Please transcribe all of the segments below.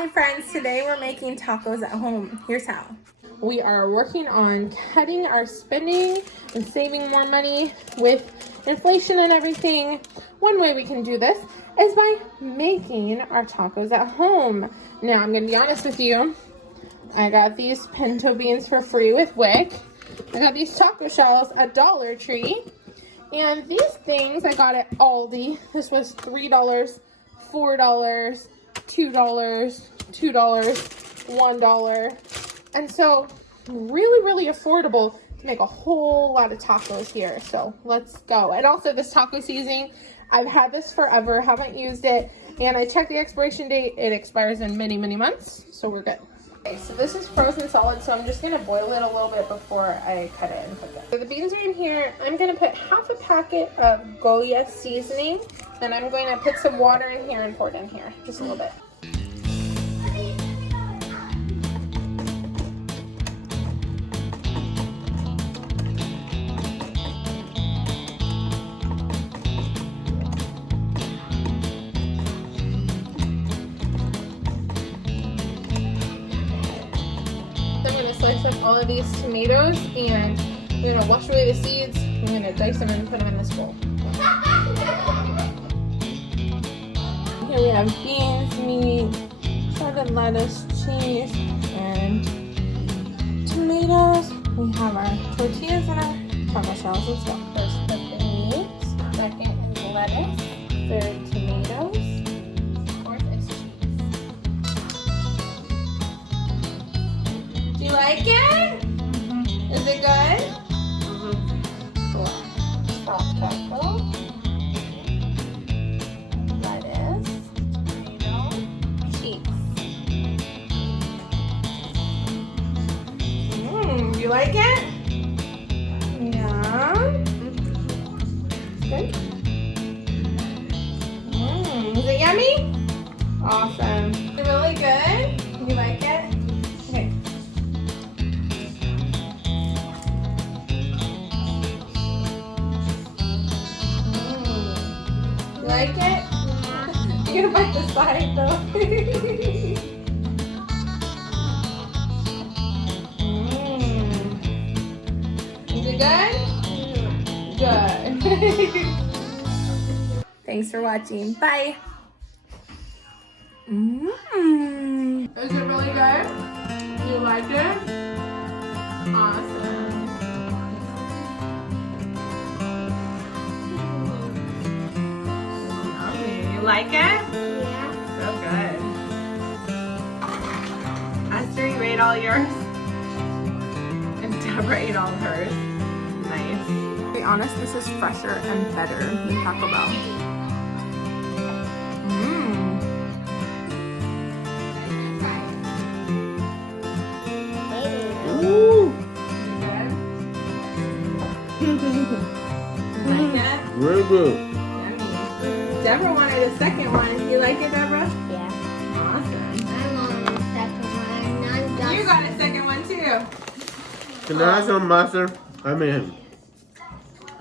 Hey friends, today we're making tacos at home. Here's how. We are working on cutting our spending and saving more money with inflation and everything. One way we can do this is by making our tacos at home. Now I'm gonna be honest with you. I got these pinto beans for free with WIC. I got these taco shells at Dollar Tree. And these things I got at Aldi. This was $3, $4, $2, $1. And so really affordable to make a whole lot of tacos here. So let's go. And also this taco seasoning, I've had this forever, haven't used it. And I checked the expiration date. It expires in many months. So we're good. Okay, so this is frozen solid, so I'm just gonna boil it a little bit before I cut it and cook it. So the beans are in here. I'm gonna put half a packet of Goya seasoning, and I'm going to put some water in here and pour it in here, just a little bit. I'm going to slice up all of these tomatoes and I'm going to wash away the seeds. I'm going to dice them and put them in this bowl. Here we have beans, meat, shredded lettuce, cheese, and tomatoes. We have our tortillas and our taco shells as well. First put the meat, second is lettuce, third tomatoes, fourth is cheese. Do you like it? Mm-hmm. Is it good? Mm-hmm. Cool. Soft taco. Lettuce. Tomato. Cheese. You like it? Yeah. Good. Is it yummy? Awesome. Is it really good? You like it? Okay. You like it? Yeah. You're gonna bite the side though. Is it good? Good. Thanks for watching. Bye. Is it really good? Do you like it? Awesome. Yummy. You like it? Yeah. So good. Esther, you ate all yours? And Deborah ate all of hers. Nice. To be honest, this is fresher and better than Taco Bell. Ooh. Like that? Very good. Yummy. Deborah wanted a second one. You like it, Deborah? Yeah. Awesome. I want a second one. You got a second one too. Can I have some mustard? I mean,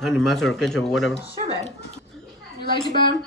honey mustard or ketchup or whatever. Sure, babe. You like it, babe?